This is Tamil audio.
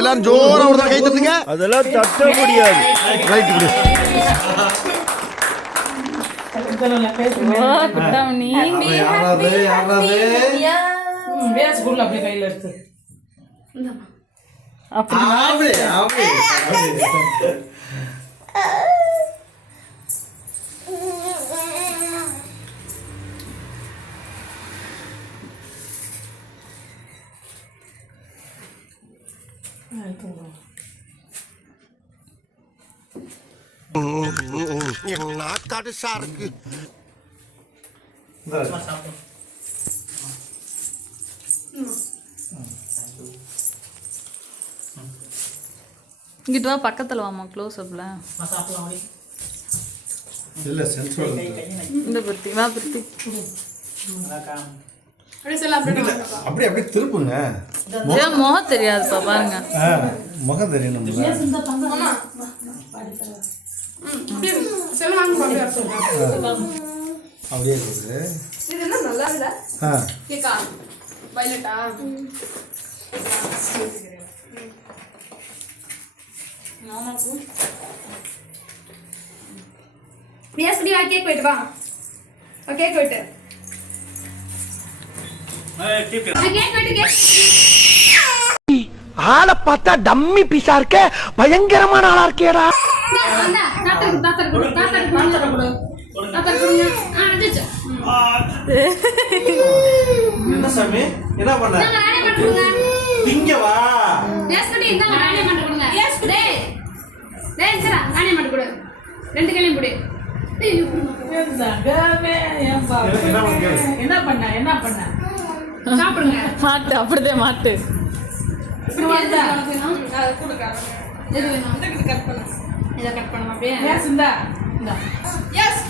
எல்லாரும் ஜோரா ஒரு கை தட்டுங்க. அதெல்லாம் தட்ட முடியாது. ரைட் குடு. ஸ்கூல்ல அப்படியே கையில எடுத்து கடுசா இருக்கு. இங்கிட்டு வா, பக்கத்துல வாமா, க்ளோஸ் அப்ல இல்ல சென்சுவல். இந்த பிரித்தி வா, பிரித்தி அப்படியே அப்படியே திருப்புங்க. ஏன் முகம் தெரியாதுப்பா, பாருங்க. முகம் தெரியணும். அப்படியே இருக்குது. கேக் போயிட்டு வா. கேக் போயிட்டு ஆளை பார்த்தா டம்மி பீஸா இருக்க, பயங்கரமான ஆளா இருக்கேடா. என்ன சாமி என்ன பண்ண? இங்க வா. ரெண்டு கையிலும் போடு. என்ன பண்ண சாப்பிடுங்க. மாட்டு, அப்படிதான் மாட்டு. இதை கட் பண்ணலாம் அப்படியே. இந்த எஸ்.